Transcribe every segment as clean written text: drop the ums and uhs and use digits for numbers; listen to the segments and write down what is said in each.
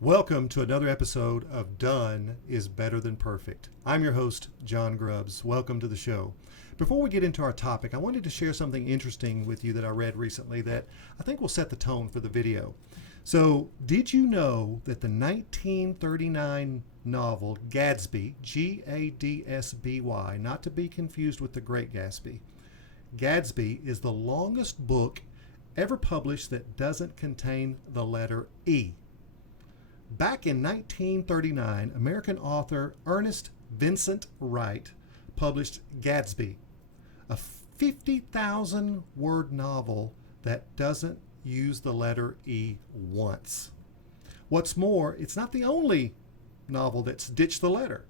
Welcome to another episode of Done is Better Than Perfect. I'm your host, John Grubbs. Welcome to the show. Before we get into our topic, I wanted to share something interesting with you that I read recently that I think will set the tone for the video. So, did you know that the 1939 novel Gadsby, Gadsby, not to be confused with The Great Gatsby, Gadsby is the longest book ever published that doesn't contain the letter E? Back in 1939, American author Ernest Vincent Wright published Gadsby, a 50,000 word novel that doesn't use the letter E once. What's more, it's not the only novel that's ditched the letter.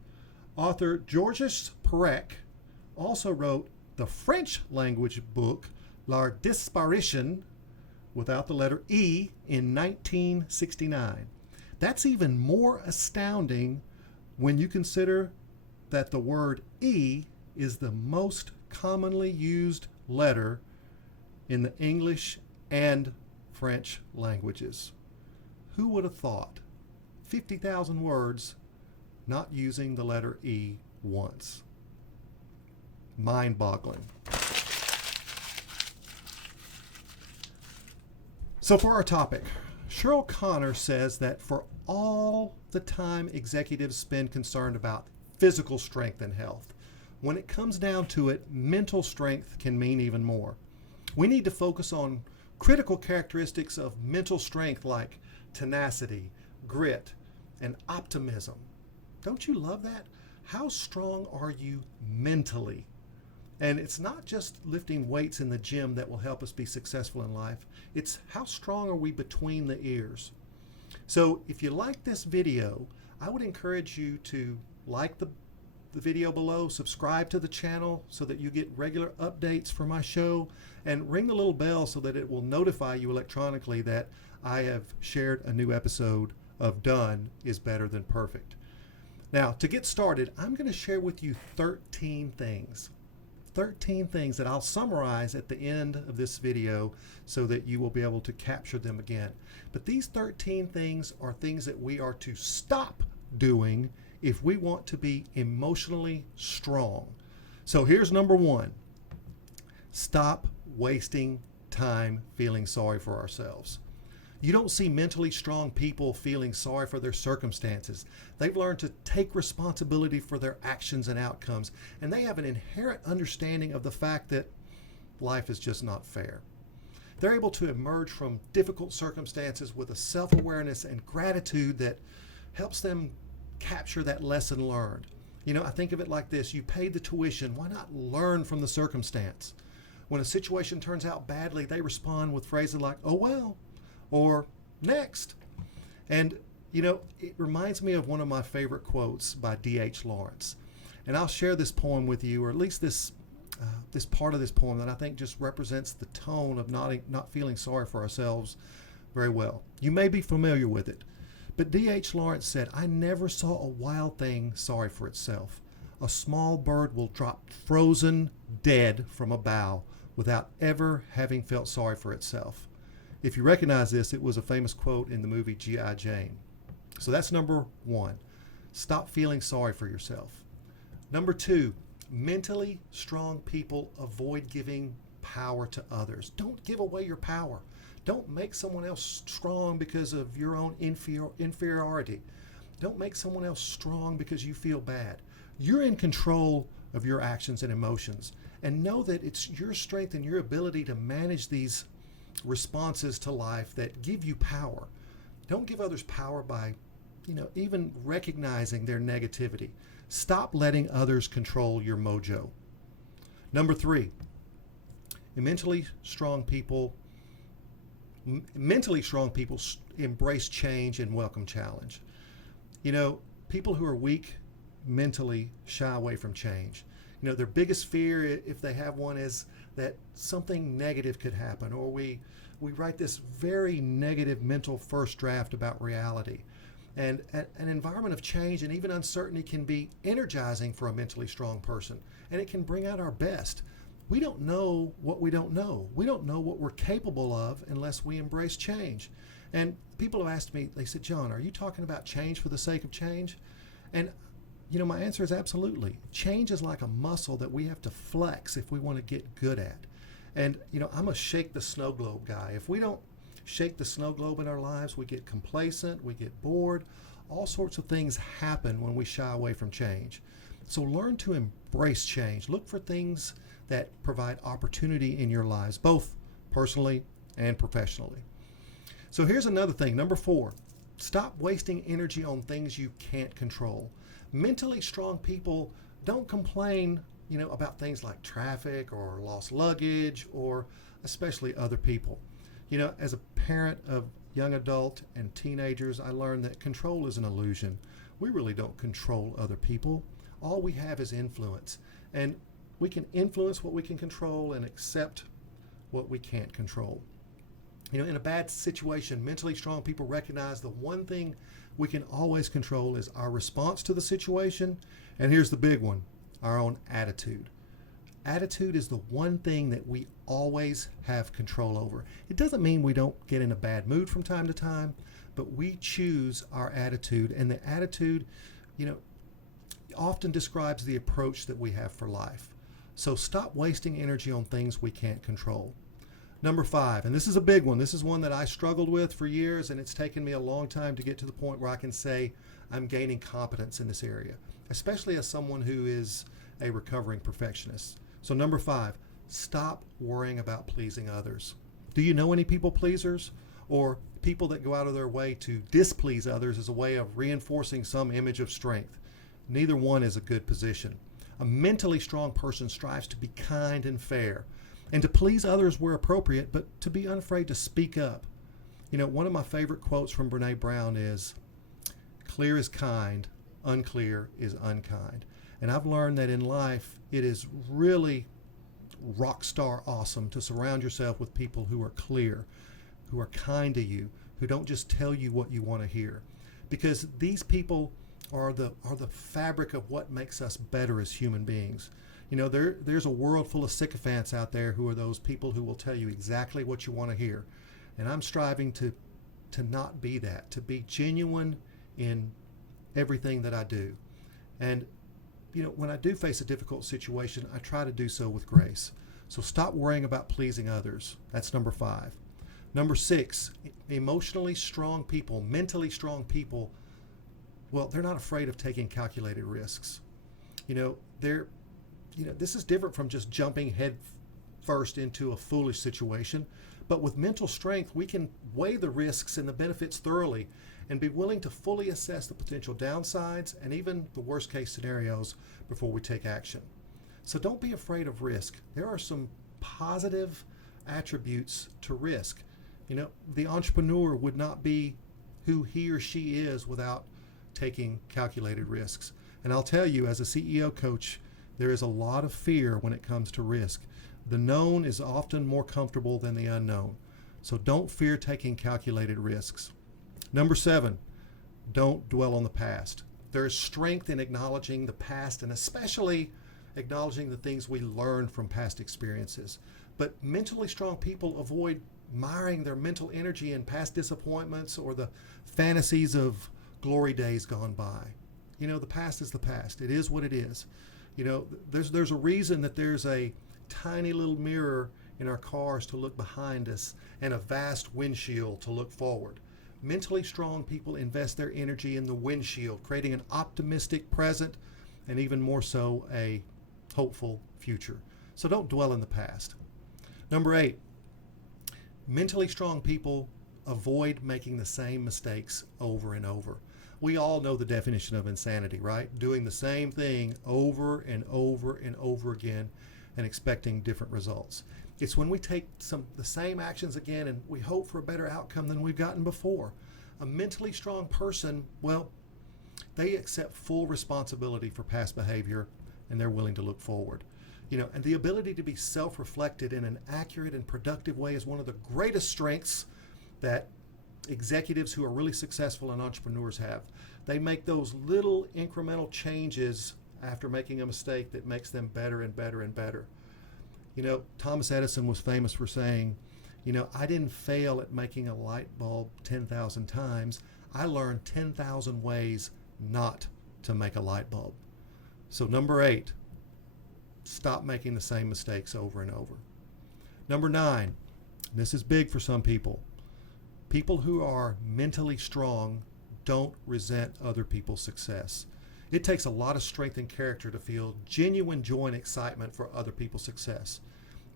Author Georges Perec also wrote the French language book La Disparition without the letter E in 1969. That's even more astounding when you consider that the word E is the most commonly used letter in the English and French languages. Who would have thought? 50,000 words not using the letter E once. Mind-boggling. So for our topic, Cheryl Connor says that for all the time executives spend concerned about physical strength and health, when it comes down to it, mental strength can mean even more. We need to focus on critical characteristics of mental strength like tenacity, grit, and optimism. Don't you love that? How strong are you mentally? And it's not just lifting weights in the gym that will help us be successful in life. It's how strong are we between the ears. So if you like this video, I would encourage you to like the video below, subscribe to the channel so that you get regular updates for my show, and ring the little bell so that it will notify you electronically that I have shared a new episode of Done is Better Than Perfect. Now, to get started, I'm going to share with you 13 things. 13 things that I'll summarize at the end of this video so that you will be able to capture them again. But these 13 things are things that we are to stop doing if we want to be emotionally strong. So here's number one. Stop wasting time feeling sorry for ourselves. You don't see mentally strong people feeling sorry for their circumstances. They've learned to take responsibility for their actions and outcomes, and they have an inherent understanding of the fact that life is just not fair. They're able to emerge from difficult circumstances with a self-awareness and gratitude that helps them capture that lesson learned. You know, I think of it like this. You paid the tuition. Why not learn from the circumstance? When a situation turns out badly, they respond with phrases like, "Oh well," or "next." And, you know, it reminds me of one of my favorite quotes by D.H. Lawrence. And I'll share this poem with you, or at least this part of this poem that I think just represents the tone of not feeling sorry for ourselves very well. You may be familiar with it, but D.H. Lawrence said, "I never saw a wild thing sorry for itself. A small bird will drop frozen dead from a bough without ever having felt sorry for itself." If you recognize this, it was a famous quote in the movie G.I. Jane. So that's number one. Stop feeling sorry for yourself. Number two, mentally strong people avoid giving power to others. Don't give away your power. Don't make someone else strong because of your own inferiority. Don't make someone else strong because you feel bad. You're in control of your actions and emotions. And know that it's your strength and your ability to manage these responses to life that give you power. Don't give others power by, even recognizing their negativity. Stop letting others control your mojo. Number three, mentally strong people embrace change and welcome challenge. People who are weak mentally shy away from change. Their biggest fear, if they have one, is that something negative could happen, or we write this very negative mental first draft about reality. And an environment of change and even uncertainty can be energizing for a mentally strong person, and it can bring out our best. We don't know what we don't know. We don't know what we're capable of unless we embrace change. And people have asked me, they said, John, are you talking about change for the sake of change? And my answer is absolutely. Change is like a muscle that we have to flex if we want to get good at. And, I'm a shake the snow globe guy. If we don't shake the snow globe in our lives, we get complacent, we get bored. All sorts of things happen when we shy away from change. So learn to embrace change. Look for things that provide opportunity in your lives, both personally and professionally. So here's another thing. Number 4, stop wasting energy on things you can't control. Mentally strong people don't complain, about things like traffic or lost luggage or especially other people. As a parent of young adult and teenagers, I learned that control is an illusion. We really don't control other people. All we have is influence. And we can influence what we can control and accept what we can't control. In a bad situation, mentally strong people recognize the one thing we can always control is our response to the situation. And here's the big one, our own attitude. Attitude is the one thing that we always have control over. It doesn't mean we don't get in a bad mood from time to time, but we choose our attitude. And the attitude, often describes the approach that we have for life. So stop wasting energy on things we can't control. Number 5, and this is a big one. This is one that I struggled with for years, and it's taken me a long time to get to the point where I can say I'm gaining competence in this area, especially as someone who is a recovering perfectionist. So number 5, stop worrying about pleasing others. Do you know any people pleasers or people that go out of their way to displease others as a way of reinforcing some image of strength? Neither one is a good position. A mentally strong person strives to be kind and fair, and to please others where appropriate, but to be unafraid to speak up. One of my favorite quotes from Brene Brown is, "Clear is kind, unclear is unkind." And I've learned that in life, it is really rock star awesome to surround yourself with people who are clear, who are kind to you, who don't just tell you what you want to hear. Because these people are the fabric of what makes us better as human beings. There's a world full of sycophants out there who are those people who will tell you exactly what you want to hear. And I'm striving to not be that, to be genuine in everything that I do. And, when I do face a difficult situation, I try to do so with grace. So stop worrying about pleasing others. That's number 5. Number 6, emotionally strong people, mentally strong people, well, they're not afraid of taking calculated risks. This is different from just jumping head first into a foolish situation. But with mental strength, we can weigh the risks and the benefits thoroughly and be willing to fully assess the potential downsides and even the worst case scenarios before we take action. So don't be afraid of risk. There are some positive attributes to risk. The entrepreneur would not be who he or she is without taking calculated risks. And I'll tell you, as a CEO coach, there is a lot of fear when it comes to risk. The known is often more comfortable than the unknown. So don't fear taking calculated risks. Number 7, don't dwell on the past. There is strength in acknowledging the past and especially acknowledging the things we learn from past experiences. But mentally strong people avoid miring their mental energy in past disappointments or the fantasies of glory days gone by. The past is the past. It is what it is. There's a reason that there's a tiny little mirror in our cars to look behind us and a vast windshield to look forward. Mentally strong people invest their energy in the windshield, creating an optimistic present and even more so a hopeful future. So don't dwell in the past. Number 8, mentally strong people avoid making the same mistakes over and over. We all know the definition of insanity, right? Doing the same thing over and over and over again and expecting different results. It's when we take the same actions again and we hope for a better outcome than we've gotten before. A mentally strong person, well, they accept full responsibility for past behavior and they're willing to look forward. And the ability to be self-reflected in an accurate and productive way is one of the greatest strengths that executives who are really successful and entrepreneurs have. They make those little incremental changes after making a mistake that makes them better and better and better. Thomas Edison was famous for saying, I didn't fail at making a light bulb 10,000 times. I learned 10,000 ways not to make a light bulb. So number 8, stop making the same mistakes over and over. Number 9, this is big for some people. People who are mentally strong don't resent other people's success. It takes a lot of strength and character to feel genuine joy and excitement for other people's success.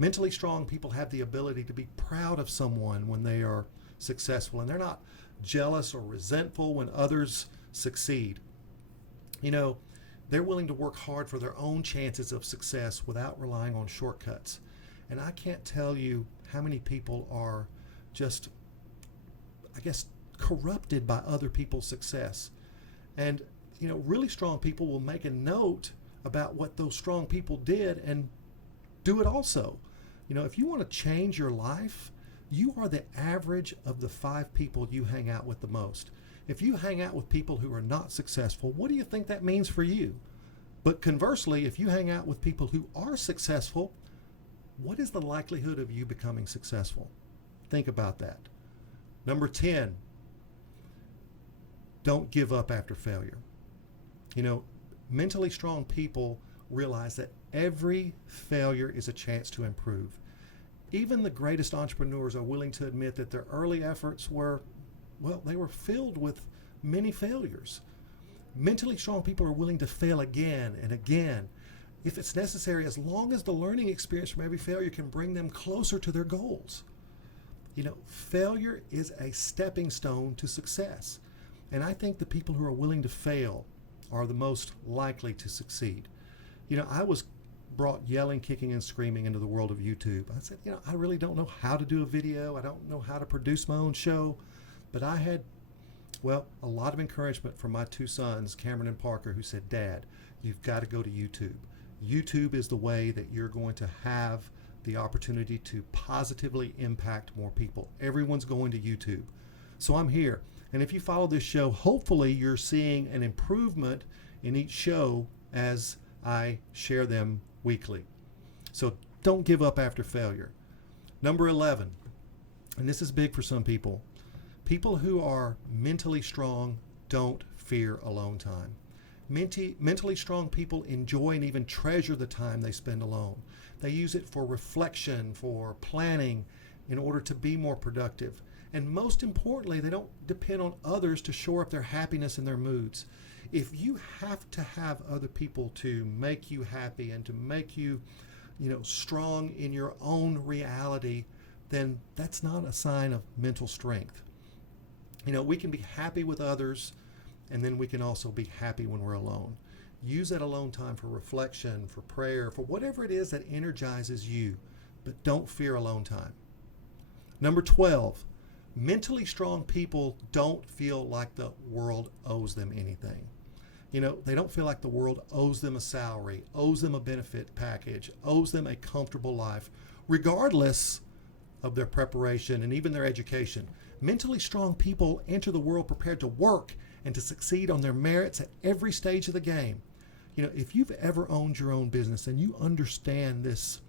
Mentally strong people have the ability to be proud of someone when they are successful, and they're not jealous or resentful when others succeed. They're willing to work hard for their own chances of success without relying on shortcuts. And I can't tell you how many people are just, corrupted by other people's success. And, really strong people will make a note about what those strong people did and do it also. If you want to change your life, you are the average of the 5 people you hang out with the most. If you hang out with people who are not successful, what do you think that means for you? But conversely, if you hang out with people who are successful, what is the likelihood of you becoming successful? Think about that. Number 10, don't give up after failure. Mentally strong people realize that every failure is a chance to improve. Even the greatest entrepreneurs are willing to admit that their early efforts were filled with many failures. Mentally strong people are willing to fail again and again, if it's necessary, as long as the learning experience from every failure can bring them closer to their goals. Failure is a stepping stone to success. And I think the people who are willing to fail are the most likely to succeed. I was brought yelling, kicking, and screaming into the world of YouTube. I said, I really don't know how to do a video. I don't know how to produce my own show. But I had, a lot of encouragement from my 2 sons, Cameron and Parker, who said, Dad, you've got to go to YouTube. YouTube is the way that you're going to have the opportunity to positively impact more people. Everyone's going to YouTube. So I'm here. And if you follow this show, hopefully you're seeing an improvement in each show as I share them weekly. So don't give up after failure. Number 11, and this is big for some people. People who are mentally strong don't fear alone time. Mentally strong people enjoy and even treasure the time they spend alone. They use it for reflection, for planning, in order to be more productive. And most importantly, they don't depend on others to shore up their happiness and their moods. If you have to have other people to make you happy and to make you, strong in your own reality, then that's not a sign of mental strength. We can be happy with others, and then we can also be happy when we're alone. Use that alone time for reflection, for prayer, for whatever it is that energizes you, but don't fear alone time. Number 12, mentally strong people don't feel like the world owes them anything. They don't feel like the world owes them a salary, owes them a benefit package, owes them a comfortable life, regardless of their preparation and even their education. Mentally strong people enter the world prepared to work and to succeed on their merits at every stage of the game. If you've ever owned your own business and you understand this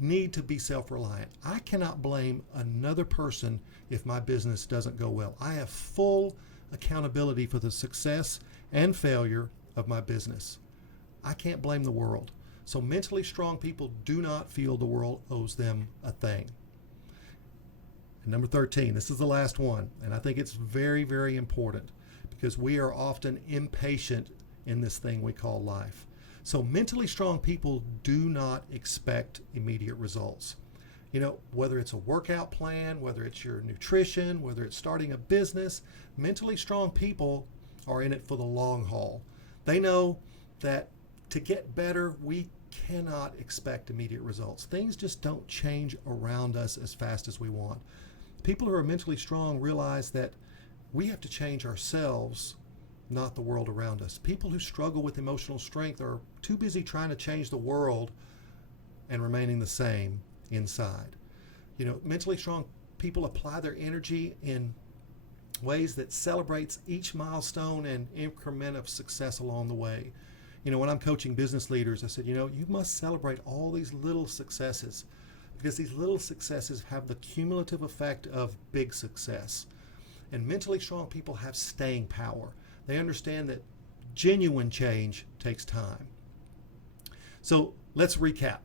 need to be self-reliant, I cannot blame another person if my business doesn't go well. I have full accountability for the success and failure of my business. I can't blame the world. So mentally strong people do not feel the world owes them a thing. And number 13, this is the last one, and I think it's very, very important because we are often impatient in this thing we call life. So mentally strong people do not expect immediate results. Whether it's a workout plan, whether it's your nutrition, whether it's starting a business, mentally strong people are in it for the long haul. They know that to get better, we cannot expect immediate results. Things just don't change around us as fast as we want. People who are mentally strong realize that we have to change ourselves, not the world around us. People who struggle with emotional strength are too busy trying to change the world and remaining the same inside. Mentally strong people apply their energy in ways that celebrates each milestone and increment of success along the way. When I'm coaching business leaders, I said, you must celebrate all these little successes, because these little successes have the cumulative effect of big success. And mentally strong people have staying power. They understand that genuine change takes time. So let's recap.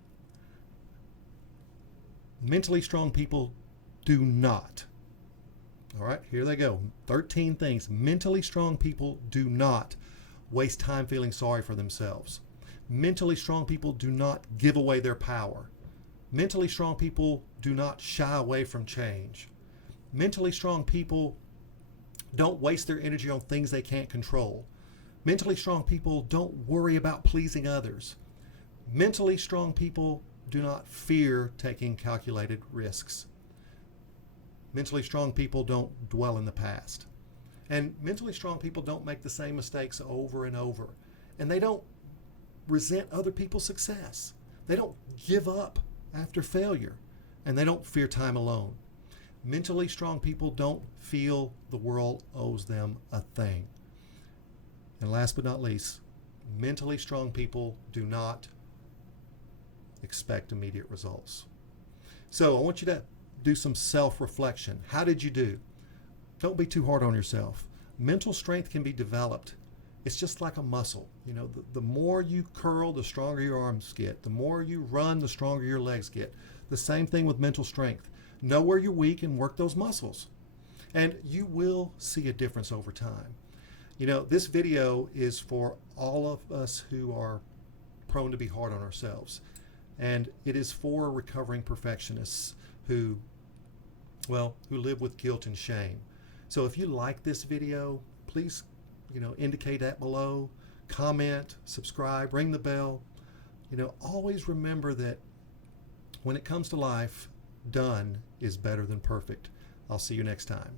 Mentally strong people do not. All right, here they go. 13 things. Mentally strong people do not waste time feeling sorry for themselves. Mentally strong people do not give away their power. Mentally strong people do not shy away from change. Mentally strong people don't waste their energy on things they can't control. Mentally strong people don't worry about pleasing others. Mentally strong people do not fear taking calculated risks. Mentally strong people don't dwell in the past. And mentally strong people don't make the same mistakes over and over. And they don't resent other people's success. They don't give up after failure. And they don't fear time alone. Mentally strong people don't feel the world owes them a thing. And last but not least, mentally strong people do not expect immediate results. So I want you to do some self-reflection. How did you do? Don't be too hard on yourself. Mental strength can be developed. It's just like a muscle. You know, the more you curl, the stronger your arms get. The more you run, the stronger your legs get. The same thing with mental strength. Know where you're weak and work those muscles. And you will see a difference over time. You know, this video is for all of us who are prone to be hard on ourselves. And it is for recovering perfectionists who live with guilt and shame. So if you like this video, please, indicate that below, comment, subscribe, ring the bell. Always remember that when it comes to life, done is better than perfect. I'll see you next time.